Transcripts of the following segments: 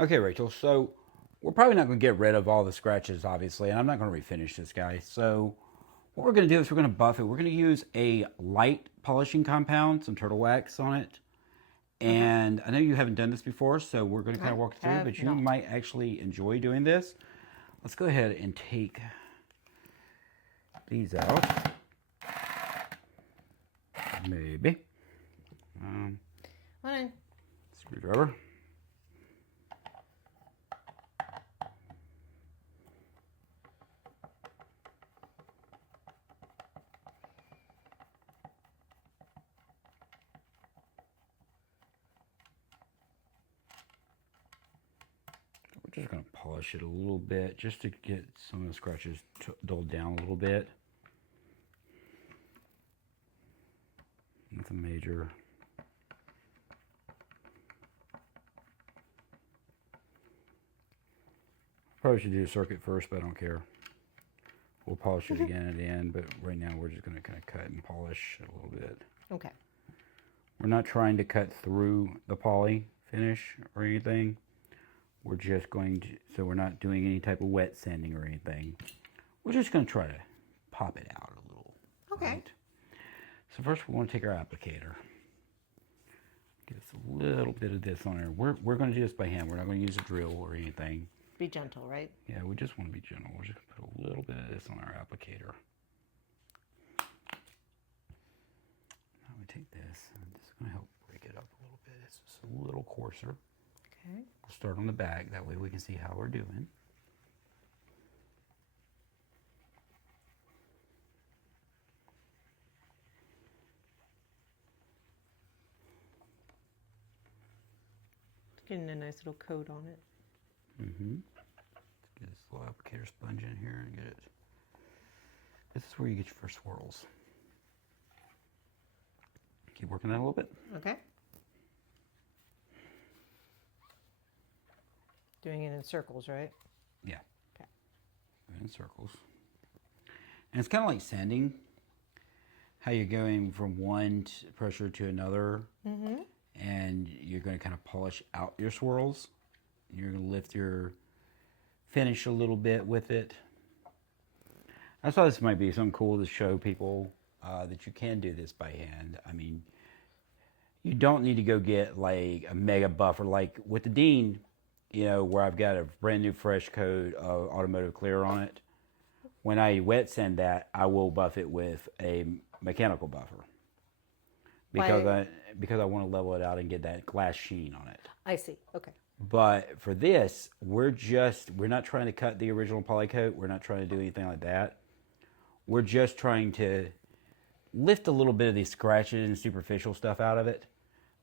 Okay, Rachel. So we're probably not going to get rid of all the scratches, obviously, and I'm not going to refinish this guy. So what we're going to do is we're going to buff it. We're going to use a light polishing compound, some turtle wax on it. Okay. And I know you haven't done this before, so we're going to kind of I walk through, have but you not. might actually enjoy doing this. Let's go ahead and take these out. Maybe. Um, Well, Screwdriver. We're just going to polish it a little bit just to get some of the scratches dulled down a little bit. Nothing major. Probably should do a circuit first, but I don't care. We'll polish it again at the end, but right now we're just going to kind of cut and polish a little bit. okay. We're not trying to cut through the poly finish or anything. We're just going to, so we're not doing any type of wet sanding or anything. We're just going to try to pop it out a little. Okay. Right? So first we want to take our applicator. Get us a little bit of this on there. We're going to do this by hand. We're not going to use a drill or anything. Be gentle, right? Yeah, we just want to be gentle. We're just going to put a little bit of this on our applicator. Now we take this, and this is going to help break it up a little bit. It's just a little coarser. Okay. We'll start on the back. That way we can see how we're doing. Getting a nice little coat on it. Mm-hmm. Let's get this little applicator sponge in here and get it. This is where you get your first swirls. Keep working that a little bit. Okay. Doing it in circles, right? Yeah. Okay. In circles. And it's kind of like sanding. How you're going from one pressure to another. Mm-hmm. And you're going to kind of polish out your swirls. You're going to lift your finish a little bit with it. I thought this might be something cool to show people that you can do this by hand. I mean, you don't need to go get like a mega buffer like with the Dean, you know, where I've got a brand new fresh coat of automotive clear on it. When I wet sand that, I will buff it with a mechanical buffer because I want to level it out and get that glass sheen on it. I see. Okay. But for this, we're not trying to cut the original poly coat. We're not trying to do anything like that. We're just trying to lift a little bit of these scratches and superficial stuff out of it.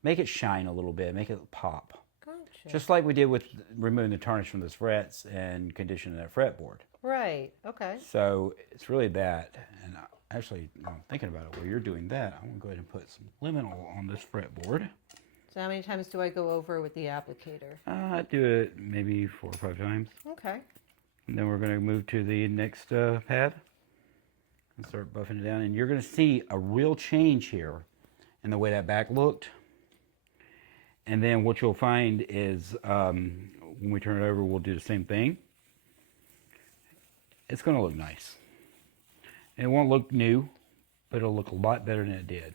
Make it shine a little bit, make it pop. Gotcha. Just like we did with removing the tarnish from those frets and conditioning that fretboard. Right. Okay. So it's really that. And actually, I'm thinking about it while you're doing that. I'm going to go ahead and put some liminal on this fretboard. So how many times do I go over with the applicator? I do it maybe 4 or 5 times. Okay. And then we're going to move to the next pad and start buffing it down. And you're going to see a real change here in the way that back looked. And then what you'll find is when we turn it over, we'll do the same thing. It's going to look nice. And it won't look new, but it'll look a lot better than it did.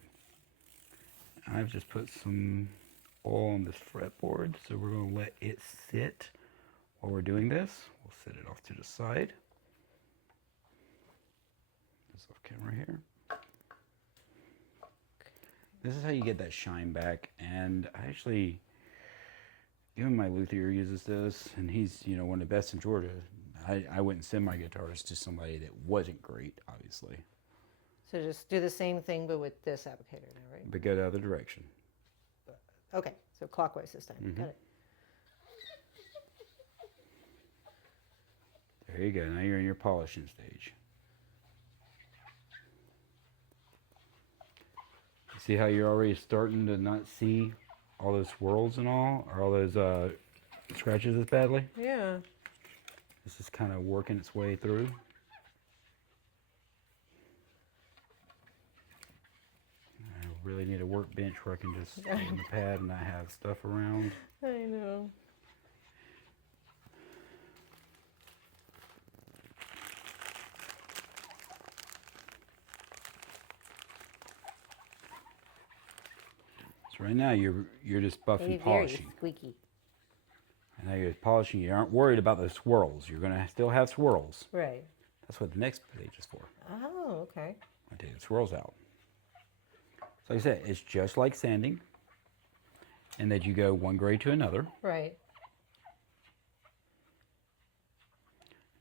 I've just put some oil on this fretboard, so we're going to let it sit while we're doing this. We'll set it off to the side. This off camera here. This is how you get that shine back. And I actually, even my luthier uses this, and he's, you know, one of the best in Georgia. I wouldn't send my guitars to somebody that wasn't great, obviously. So just do the same thing, but with this applicator now, right? But go the other direction. Okay. So clockwise this time. Got it. There you go. Now you're in your polishing stage. See how you're already starting to not see all those swirls and all, or all those scratches as badly? Yeah. This is kind of working its way through. I really need a workbench where I can just sit on the pad and not have stuff around. I know. right now you're just buffing, Very polishing. squeaky. And now you're polishing. You aren't worried about the swirls. You're gonna still have swirls. Right. That's what the next page is for. Oh, okay. I take the swirls out. So like I said, it's just like sanding, and that you go one grade to another. Right.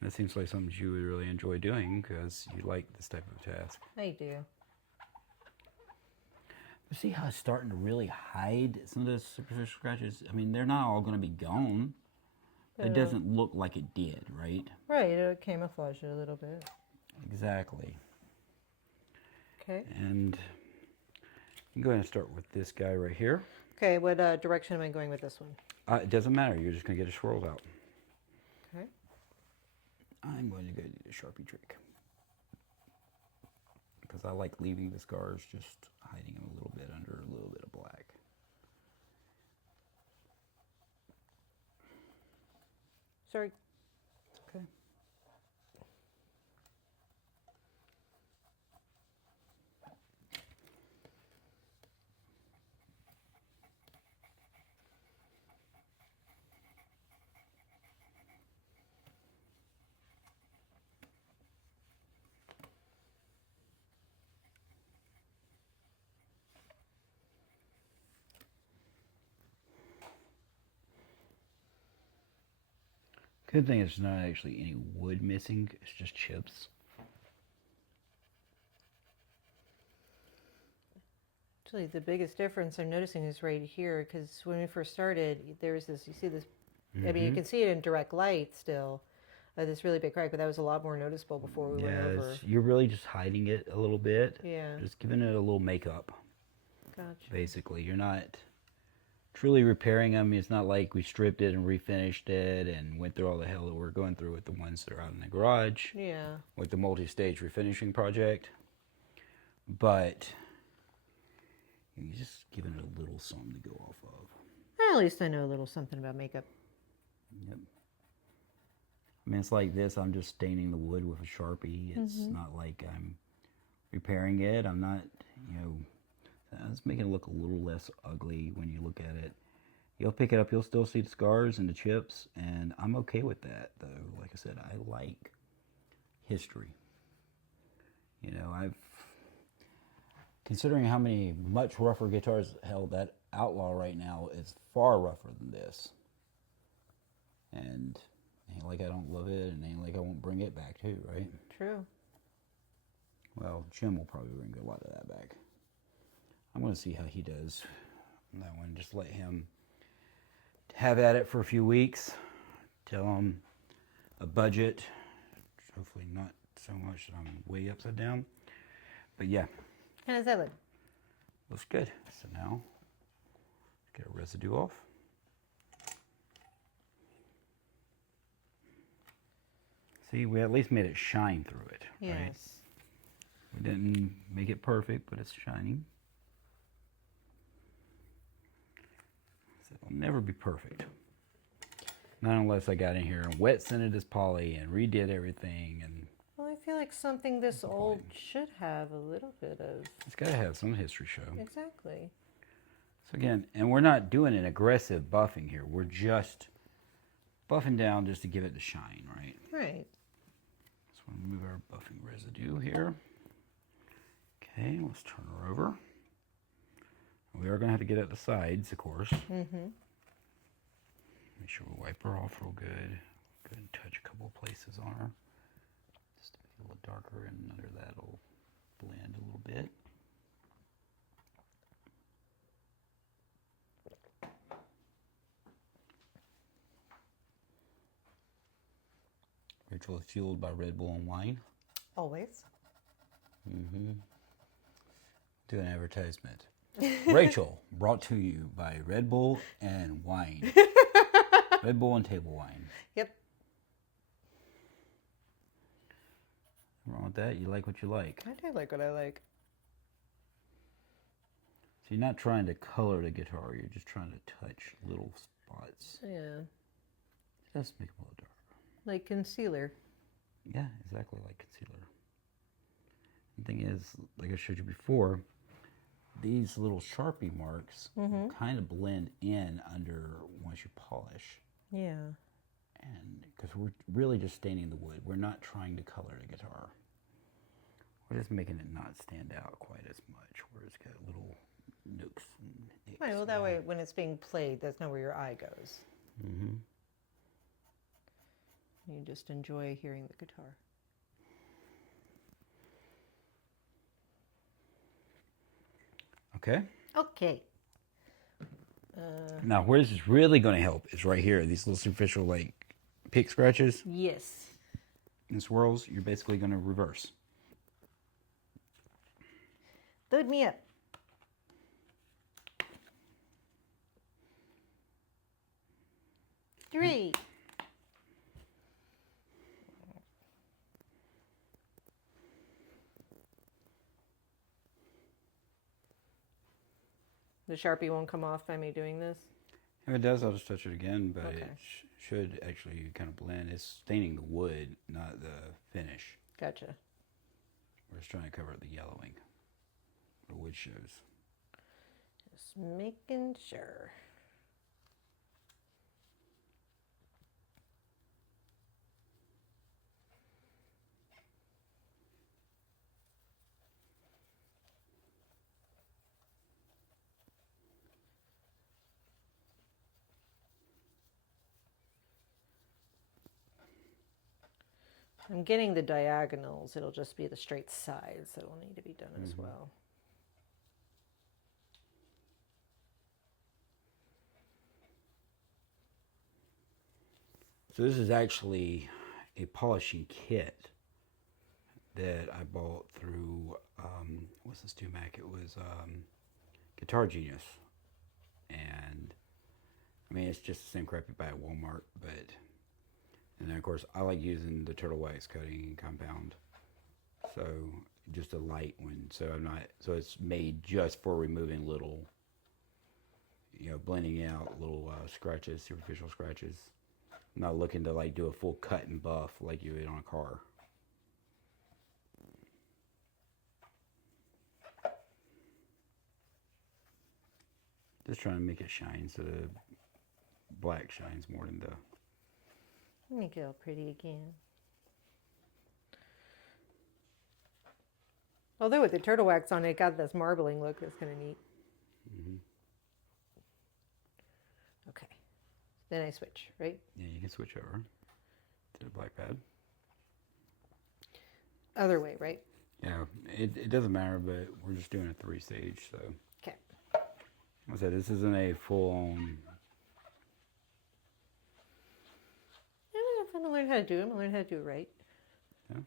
That seems like something you would really enjoy doing because you like this type of task. I do. But see how it's starting to really hide some of those superficial scratches? I mean, they're not all going to be gone. But it doesn't look like it did, right? Right, it'll camouflage it a little bit. Exactly. Okay. And you can go ahead and start with this guy right here. Okay, what direction am I going with this one? It doesn't matter. You're just going to get the swirls out. Okay. I'm going to go do the Sharpie trick. Because I like leaving the scars, just hiding them a little bit under a little bit of black. Sorry. Okay. Good thing it's not actually any wood missing, it's just chips. Actually, the biggest difference I'm noticing is right here, because when we first started, there was this, you see this, I mean, you can see it in direct light still, this really big crack, but that was a lot more noticeable before we went over. You're really just hiding it a little bit. Yeah. Just giving it a little makeup. Gotcha. Basically, you're not truly repairing them. It's not like we stripped it and refinished it and went through all the hell that we're going through with the ones that are out in the garage. Yeah. With the multi-stage refinishing project. But you're just giving it a little something to go off of. At least I know a little something about makeup. Yep. I mean, it's like this. I'm just staining the wood with a Sharpie. It's not like I'm repairing it. I'm not, it's making it look a little less ugly when you look at it. You'll pick it up, you'll still see the scars and the chips, and I'm okay with that, though. Like I said, I like history. Considering how many much rougher guitars, hell, that Outlaw right now is far rougher than this. And ain't like I don't love it, and ain't like I won't bring it back too, right? True. Well, Jim will probably bring a lot of that back. I'm going to see how he does on that one. Just let him have at it for a few weeks. Tell him a budget. Hopefully not so much that I'm way upside down. But yeah. How does that look? Looks good. So now, get a residue off. See, we at least made it shine through it, Yes. right? We didn't make it perfect, but it's shining. So it'll never be perfect. Not unless I got in here and wet scented this poly and redid everything. And Well, I feel like something this old should have a little bit of... it's got to have some history show. Exactly. So again, and we're not doing an aggressive buffing here. We're just buffing down just to give it the shine, right? Right. So we'll move our buffing residue here. Okay, let's turn her over. We are going to have to get at the sides, of course. Mm-hmm. Make sure we wipe her off real good. Go ahead and touch a couple of places on her. Just to make it a little darker, and under that will blend a little bit. Rachel is fueled by Red Bull and wine. Always. Mm-hmm. Do an advertisement. Rachel, brought to you by Red Bull and wine. Red Bull and table wine. Yep. Nothing wrong with that. You like what you like. I do like what I like. So you're not trying to color the guitar. You're just trying to touch little spots. Yeah. Just make them a little darker. Like concealer. Yeah, exactly like concealer. The thing is, like I showed you before, these little Sharpie marks kind of blend in under once you polish. Yeah. And because we're really just staining the wood. We're not trying to color the guitar. We're just making it not stand out quite as much, where it's got little nooks and nicks. Right, well, that way, when it's being played, that's not where your eye goes. Mm-hmm. You just enjoy hearing the guitar. Okay. Okay. Now, where this is really going to help is right here. These little superficial, like, pick scratches Yes. and swirls, you're basically going to reverse. Load me up. Three. The Sharpie won't come off by me doing this? If it does, I'll just touch it again, but Okay. it should actually kind of blend. It's staining the wood, not the finish. Gotcha. We're just trying to cover the yellowing. The wood shows. Just making sure. I'm getting the diagonals. It'll just be the straight sides that will need to be done as well. So this is actually a polishing kit that I bought through, what's this 2Mac? It was Guitar Genius. And, I mean, it's just the same crap you buy at Walmart, but... And then, of course, I like using the turtle wax coating compound. So, just a light one. So, it's made just for removing little, blending out little scratches, superficial scratches. I'm not looking to, like, do a full cut and buff like you would on a car. Just trying to make it shine so the black shines more than the... Let me get all pretty again. Although with the turtle wax on it, it got this marbling look that's kind of neat. Okay. Then I switch, right? Yeah, you can switch over to the black pad. Other way, right? Yeah, it doesn't matter, but we're just doing a 3-stage, so. Okay. I said this isn't a full-on... I'm going to learn how to do it. I'm going to learn how to do it right. Yeah.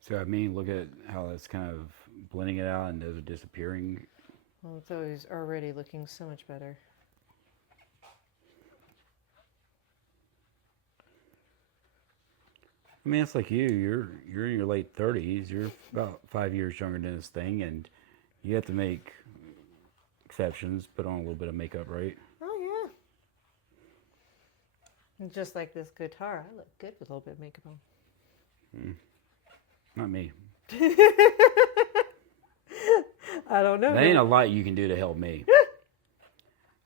So, I mean, look at how it's kind of blending it out and those are disappearing. Well, it's always already looking so much better. I mean, it's like you're in your late 30s. You're about 5 years younger than this thing, and you have to make exceptions, put on a little bit of makeup, right? Oh, yeah. And just like this guitar, I look good with a little bit of makeup on. Not me. I don't know. There ain't a lot you can do to help me.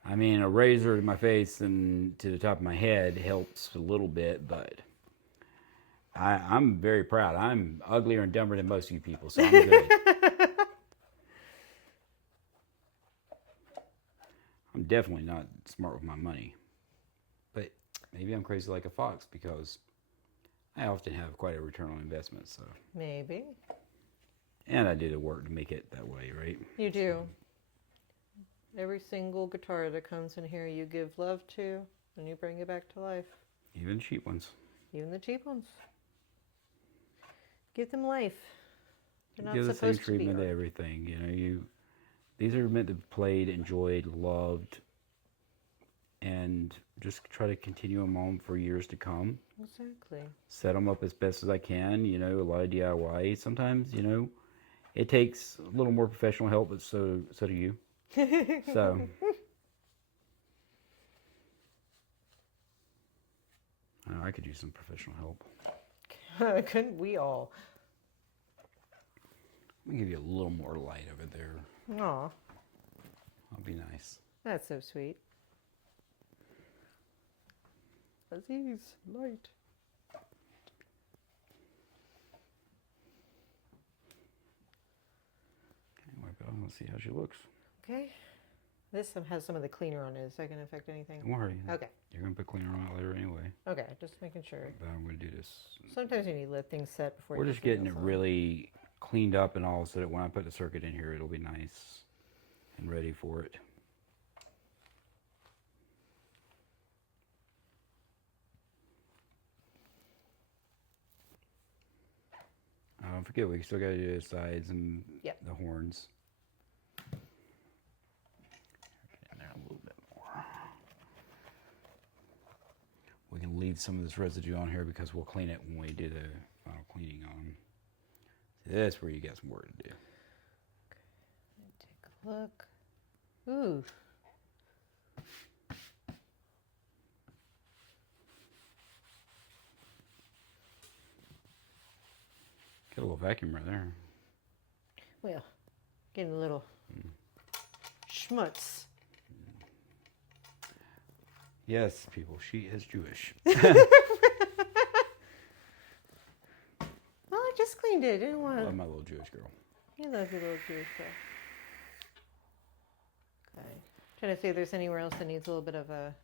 I mean, a razor to my face and to the top of my head helps a little bit, but I'm very proud. I'm uglier and dumber than most of you people, so I'm good. I'm definitely not smart with my money. But maybe I'm crazy like a fox because I often have quite a return on investment, so. Maybe. And I do the work to make it that way, right? You do. Every single guitar that comes in here you give love to and you bring it back to life. Even cheap ones. Even the cheap ones. Give them life. They're not Give the same supposed to be treatment to art. everything. These are meant to be played, enjoyed, loved, and just try to continue them on for years to come. Exactly. Set them up as best as I can. A lot of DIY. Sometimes, it takes a little more professional help, but so do you. So, I could use some professional help. Couldn't we all? Let me give you a little more light over there. Aw, That'll be nice. that's so sweet. Aziz, light. Okay, wipe it off. Let's see how she looks. Okay. This has some of the cleaner on it. Is that going to affect anything? Don't worry. Okay. You're going to put cleaner on it later anyway. Okay, just making sure. But I'm going to do this. Sometimes you need to let things set before We're you just put getting it else on. really cleaned up and all so that when I put the circuit in here, it'll be nice and ready for it. Don't forget, we still got to do the sides and the horns. Get in there a little bit more. We can leave some of this residue on here because we'll clean it when we do the final cleaning on them. That's where you got some work to do. Okay, take a look. Ooh. Get a little vacuum right there. Well, getting a little schmutz. Yes, people, she is Jewish. Well, I just cleaned it. I didn't want I love to. my little Jewish girl. You love your little Jewish girl. Okay. Trying to see if there's anywhere else that needs a little bit of a.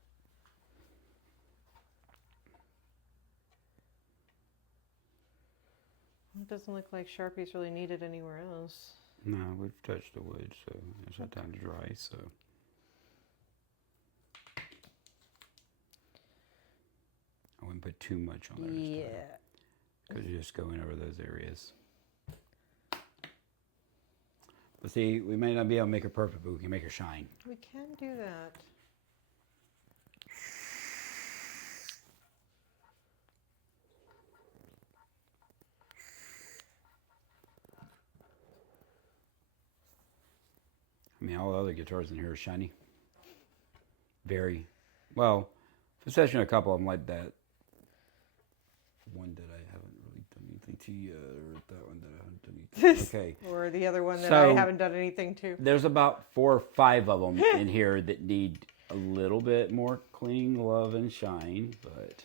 It doesn't look like Sharpie's really needed anywhere else. No, we've touched the wood, so it's not time to dry, so. I wouldn't put too much on there this time. Yeah. Because you're just going over those areas. But see, we may not be able to make her perfect, but we can make her shine. We can do that. I mean, all the other guitars in here are shiny. Very. Well, especially a couple of them like that. One that I haven't really done anything to yet, or that one that I haven't done anything to. Okay. Or the other one that So, I haven't done anything to. There's about 4 or 5 of them in here that need a little bit more clean, love, and shine, but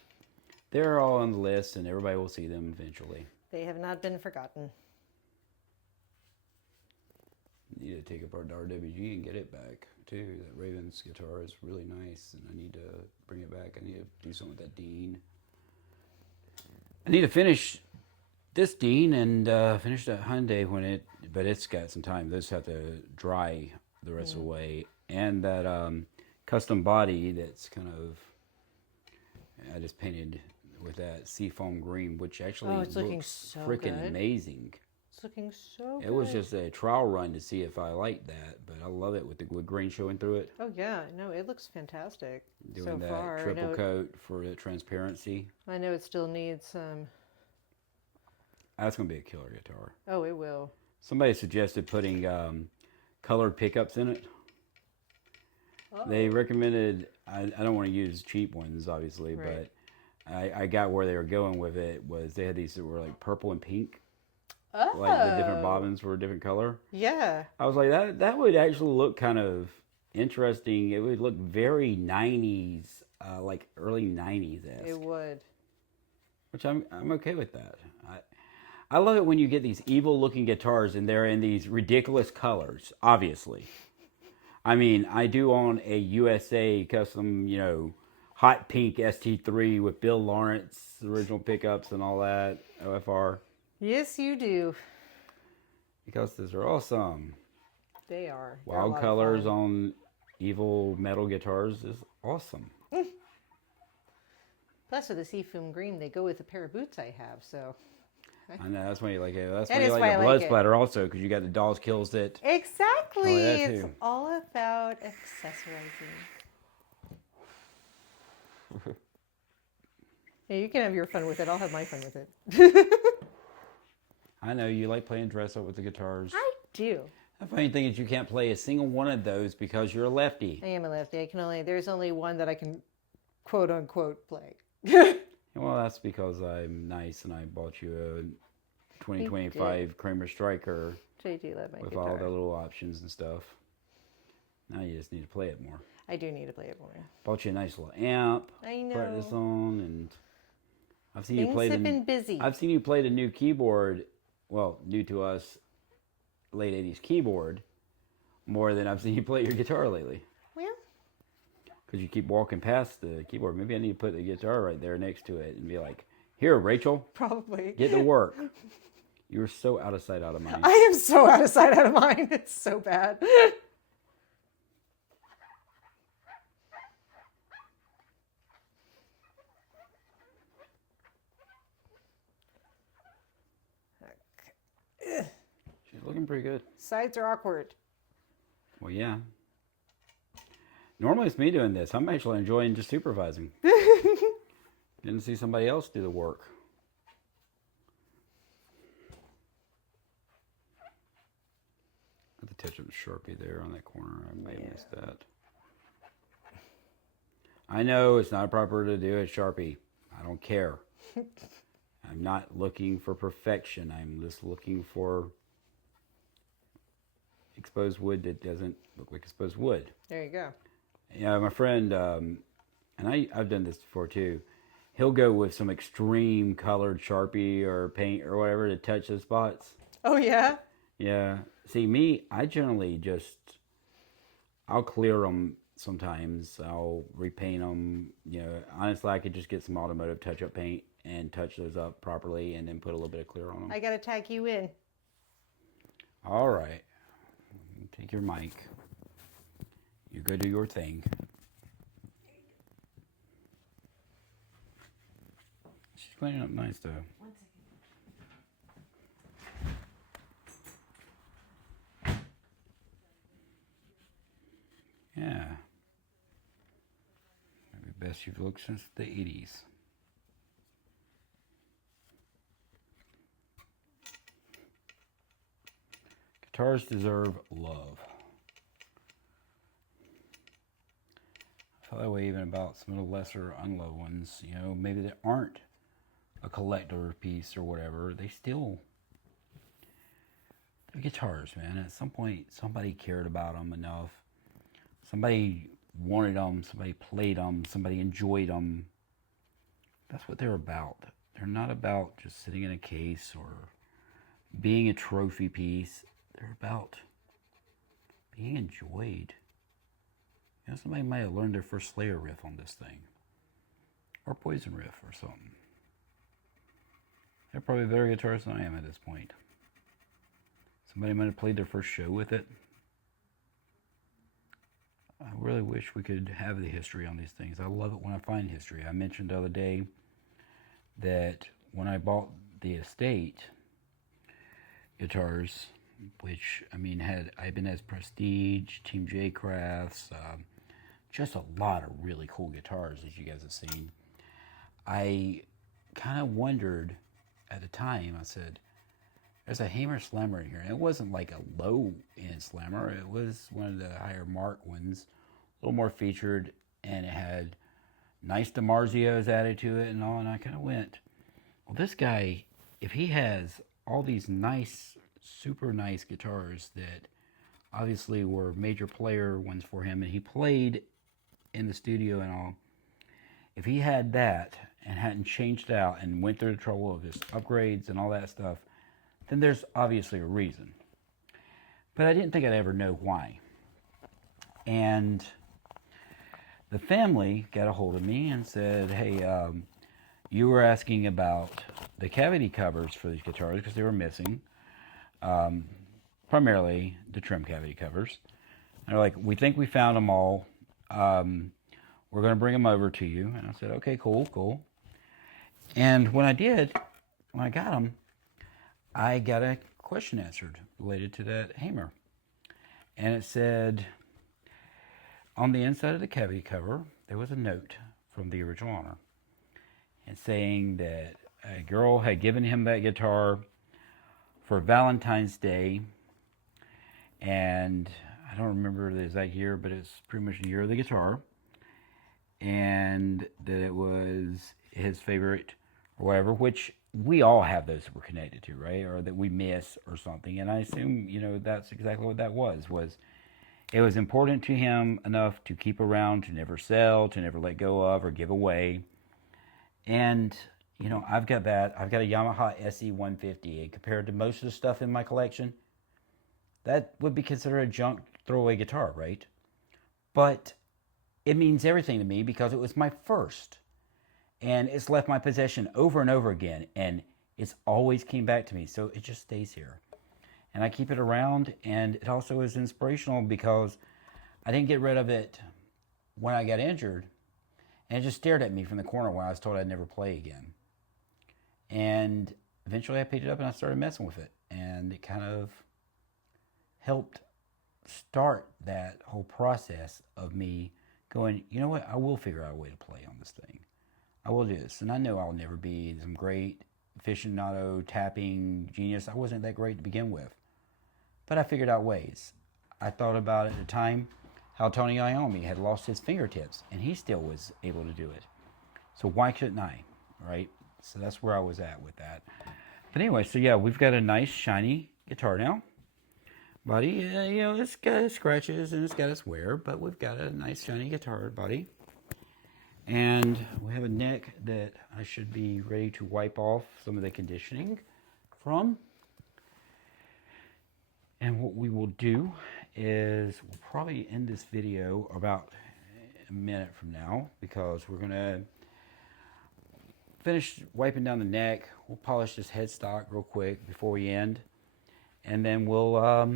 they're all on the list, and everybody will see them eventually. They have not been forgotten. Need to take apart the RWG and get it back too. That Raven's guitar is really nice, and I need to bring it back. I need to do something with that Dean. I need to finish this Dean and finish that Hyundai but it's got some time. Those have to dry the rest of the way, and that custom body that's kind of I just painted with that seafoam green, which actually it's looking looks so freaking good. amazing. It's looking so good. It was just a trial run to see if I liked that, but I love it with the wood grain showing through it. Oh yeah, no, it looks fantastic Doing so that far. triple coat for the transparency. I know it still needs some. That's going to be a killer guitar. Oh, it will. Somebody suggested putting colored pickups in it. Oh. They recommended, I don't want to use cheap ones, obviously, Right. but I got where they were going with it was they had these that were like purple and pink. Oh. Like the different bobbins were a different color. Yeah. I was like, that would actually look kind of interesting. It would look very 90s, like early 90s-esque. It would. Which I'm okay with that. I love it when you get these evil-looking guitars and they're in these ridiculous colors, obviously. I mean, I do own a USA custom, hot pink ST3 with Bill Lawrence original pickups and all that, OFR. Yes, you do. Because those are awesome. They are. They're a Wild lot of colors fun. on evil metal guitars is awesome. Plus, with the seafoam green, they go with a pair of boots I have. So. I know, that's why you like it. That's That why you is like why the I blood like it. splatter also, because you got the doll's kills that... Exactly. Oh, that It's too. all about accessorizing. Yeah, you can have your fun with it. I'll have my fun with it. I know, you like playing dress up with the guitars. I do. The funny thing is you can't play a single one of those because you're a lefty. I am a lefty. There's only one that I can quote unquote play. Well, that's because I'm nice and I bought you a 2025 Kramer Striker JD love my with guitar. all the little options and stuff. Now you just need to play it more. I do need to play it more. Bought you a nice little amp. I know. Practice on, and I've seen Things you play have been busy. I've seen you play the new keyboard. Well, new to us, late '80s keyboard, more than I've seen you play your guitar lately. Well, because you keep walking past the keyboard. Maybe I need to put the guitar right there next to it and be like, "Here, Rachel, probably get to work." You're so out of sight, out of mind. I am so out of sight, out of mind. It's so bad. She's looking pretty good. Sides are awkward. Well, yeah. Normally it's me doing this. I'm actually enjoying just supervising. Didn't see somebody else do the work. I have to touch up the Sharpie there on that corner. I may have missed that. I know it's not proper to do a Sharpie. I don't care. I'm not looking for perfection. I'm just looking for exposed wood that doesn't look like exposed wood. There you go. Yeah, my friend, and I've done this before too. He'll go with some extreme colored Sharpie or paint or whatever to touch the spots. Oh, yeah? Yeah. See, me, I generally I'll clear them sometimes. I'll repaint them. You know, honestly, I could just get some automotive touch-up paint and touch those up properly and then put a little bit of clear on them. I got to tag you in. All right. Take your mic. You go do your thing. She's cleaning up nice, though. 1 second. Yeah. Maybe best you've looked since the 80s. Guitars deserve love. I feel that way even about some of the lesser unloved ones. You know, maybe they aren't a collector piece or whatever. They're guitars, man. At some point, somebody cared about them enough. Somebody wanted them. Somebody played them. Somebody enjoyed them. That's what they're about. They're not about just sitting in a case or being a trophy piece. They're about being enjoyed. You know, somebody might have learned their first Slayer riff on this thing. Or Poison riff or something. They're probably better guitarists than I am at this point. Somebody might have played their first show with it. I really wish we could have the history on these things. I love it when I find history. I mentioned the other day that when I bought the Estate guitars, which, I mean, had Ibanez Prestige, Team J Crafts, just a lot of really cool guitars, as you guys have seen. I kind of wondered at the time, I said, there's a Hamer Slammer in here. And it wasn't like a low-end Slammer. It was one of the higher mark ones, a little more featured, and it had nice DiMarzios added to it and all. And I kind of went, well, this guy, if he has all these nice, super nice guitars that obviously were major player ones for him, and he played in the studio and all, if he had that and hadn't changed out and went through the trouble of his upgrades and all that stuff, then there's obviously a reason. But I didn't think I'd ever know why. And the family got a hold of me and said, hey, you were asking about the cavity covers for these guitars because they were missing. Primarily the trim cavity covers. And they're like, we think we found them all. We're going to bring them over to you. And I said, okay, cool. And when I got them, I got a question answered related to that Hamer. And it said, on the inside of the cavity cover, there was a note from the original owner, and saying that a girl had given him that guitar for Valentine's Day, and I don't remember the exact year, but it's pretty much the year of the guitar, and that it was his favorite or whatever, which we all have those that we're connected to, right? Or that we miss or something. And I assume, that's exactly what that was it was important to him enough to keep around, to never sell, to never let go of or give away. And, I've got that. I've got a Yamaha SE 150. And compared to most of the stuff in my collection, that would be considered a junk throwaway guitar, right? But it means everything to me because it was my first. And it's left my possession over and over again. And it's always came back to me. So it just stays here. And I keep it around. And it also is inspirational because I didn't get rid of it when I got injured. And it just stared at me from the corner when I was told I'd never play again. And eventually I picked it up and I started messing with it. And it kind of helped start that whole process of me going, you know what, I will figure out a way to play on this thing. I will do this. And I know I'll never be some great aficionado tapping genius. I wasn't that great to begin with. But I figured out ways. I thought about at the time how Tony Iommi had lost his fingertips and he still was able to do it. So why couldn't I, right? So that's where I was at with that. But anyway, so yeah, we've got a nice shiny guitar now. Body, it's got its scratches and it's got its wear, but we've got a nice shiny guitar body. And we have a neck that I should be ready to wipe off some of the conditioning from. And what we will do is we'll probably end this video about a minute from now because we're going to finish wiping down the neck. We'll polish this headstock real quick before we end. And then we'll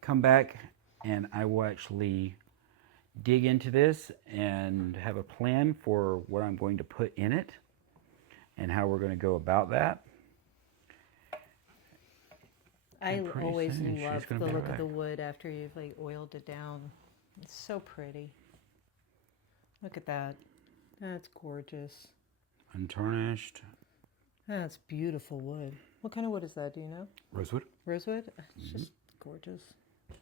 come back and I will actually dig into this and have a plan for what I'm going to put in it and how we're going to go about that. I always soon love she's gonna the be look back. of the wood after you've oiled it down. It's so pretty. Look at that. That's gorgeous. Untarnished. That's beautiful wood. What kind of wood is that? Do you know? Rosewood. Rosewood? It's just gorgeous.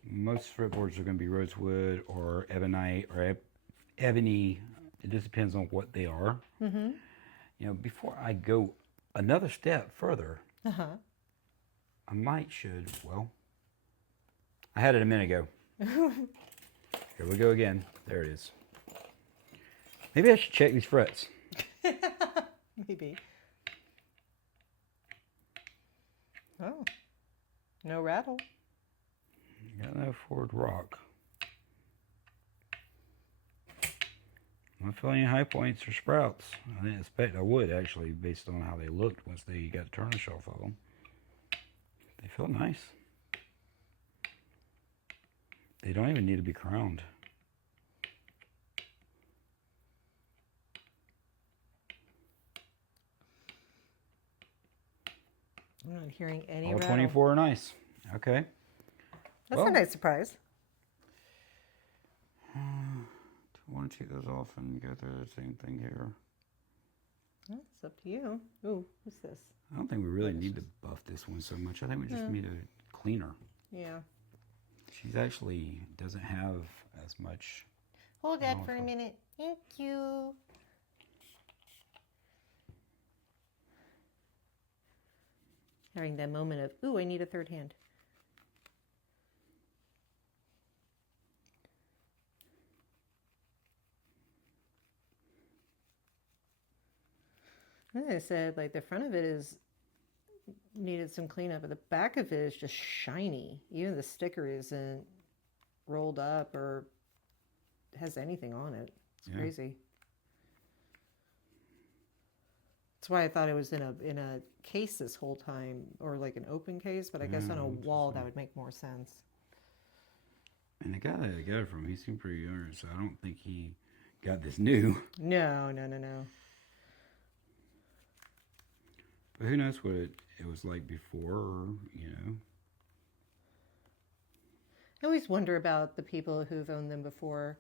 Most fretboards are going to be rosewood or ebonite or ebony. It just depends on what they are. Mm-hmm. Before I go another step further, I had it a minute ago. Here we go again. There it is. Maybe I should check these frets. Maybe. Oh, no rattle. Got no forward rock. I'm not feeling any high points or sprouts. I didn't expect I would, actually, based on how they looked once they got tarnish off of them. They feel nice. They don't even need to be crowned. I'm not hearing any All rattle. 24 are nice. Okay. That's a nice surprise. Do I want to take those off and go through the same thing here? It's up to you. Ooh, what's this? I don't think we really need to buff this one so much. I think we just need a cleaner. Yeah. She's actually doesn't have as much. Hold that for a minute. Thank you. Having that moment of, ooh, I need a third hand. As I said, the front of it is needed some cleanup, but the back of it is just shiny. Even the sticker isn't rolled up or has anything on it. It's crazy. That's why I thought it was in a case this whole time, or an open case. But I guess on a wall that would make more sense. And the guy that I got it from, he seemed pretty young, so I don't think he got this new. No. But who knows what it was like before, I always wonder about the people who've owned them before.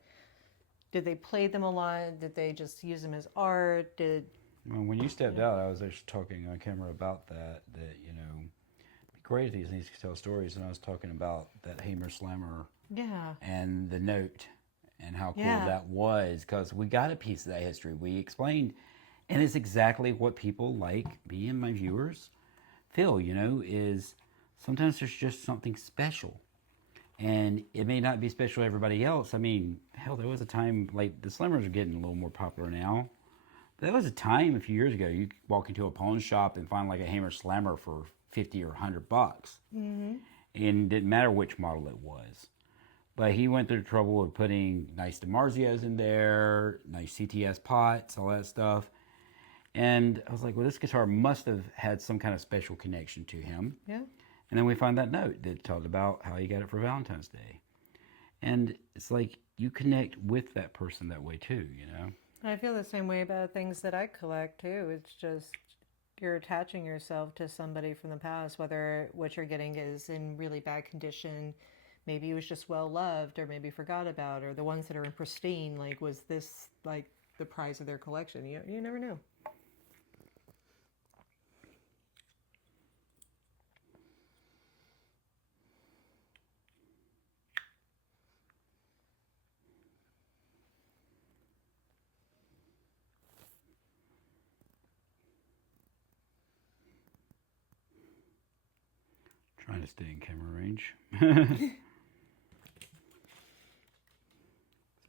Did they play them a lot? Did they just use them as art? Well, when you stepped out, I was actually talking on camera about that, it'd be great at these, and he can tell stories. And I was talking about that Hammer Slammer Yeah. and the note and how cool Yeah. that was, because we got a piece of that history. We explained, and it's exactly what people like me and my viewers feel, you know, is sometimes there's just something special. And it may not be special to everybody else. I mean, hell, there was a time, like, the Slammers are getting a little more popular now. But there was a time a few years ago, you could walk into a pawn shop and find like a Hammer Slammer for 50 or 100 bucks. Mm-hmm. And it didn't matter which model it was. But he went through the trouble of putting nice DiMarzios in there, nice CTS pots, all that stuff. And I was like, well, this guitar must have had some kind of special connection to him. Yeah. And then we find that note that talked about how he got it for Valentine's Day. And it's like you connect with that person that way too, you know? I feel the same way about things that I collect too. It's just you're attaching yourself to somebody from the past, whether what you're getting is in really bad condition, maybe it was just well loved, or maybe forgot about, or the ones that are in pristine, like was this like the prize of their collection? You never know. Trying to stay in camera range. So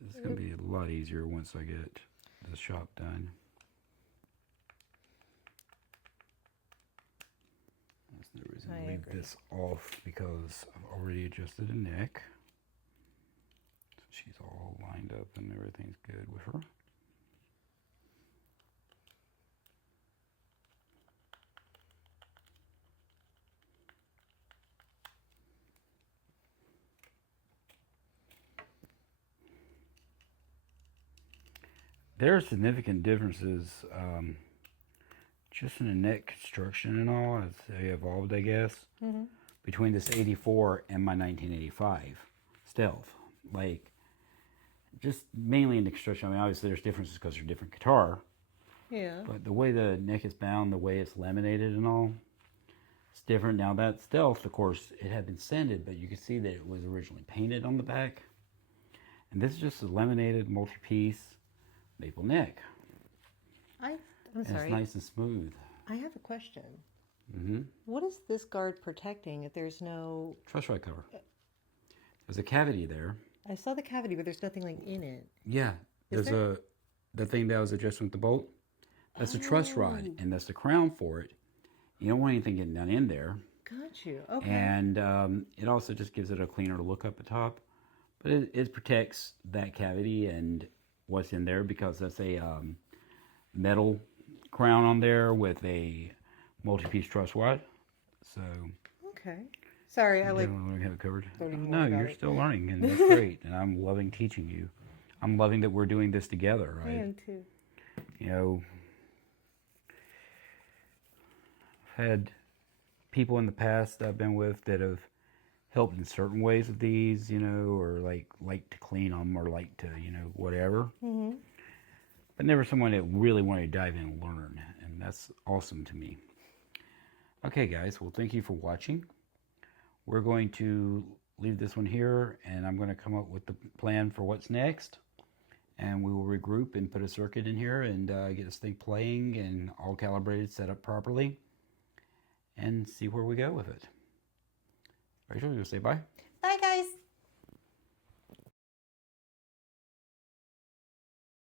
it's going to be a lot easier once I get the shop done. There's no reason to leave this off because I've already adjusted the neck. So she's all lined up and everything's good with her. There are significant differences just in the neck construction and all as they evolved, I guess, between this 84 and my 1985 Stealth. Like, just mainly in the construction. I mean, obviously there's differences because they're different guitar. Yeah. But the way the neck is bound, the way it's laminated and all, it's different. Now that Stealth, of course, it had been sanded, but you can see that it was originally painted on the back. And this is just a laminated multi-piece maple neck. I'm And sorry. it's nice and smooth. I have a question. Mm-hmm. What is this guard protecting if there's no... Truss rod cover. There's a cavity there. I saw the cavity, but there's nothing like in it. Yeah. Is There's the thing that was adjusted with the bolt. That's a truss rod, and that's the crown for it. You don't want anything getting down in there. Got you. Okay. And it also just gives it a cleaner look up the top. But it protects that cavity and what's in there because that's a metal crown on there with a multi-piece truss rod. So Okay. Sorry, I I like... don't have it covered. learning more No, about you're it. still learning, and that's great. And I'm loving teaching you. I'm loving that we're doing this together. I am too. You know, I've had people in the past I've been with that have helped in certain ways with these, you know, or like to clean them or like to, you know, whatever. Mm-hmm. But never someone that really wanted to dive in and learn, and that's awesome to me. Okay, guys, well, thank you for watching. We're going to leave this one here, and I'm going to come up with the plan for what's next. And we will regroup and put a circuit in here and get this thing playing and all calibrated, set up properly, and see where we go with it. Rachel, you'll say bye?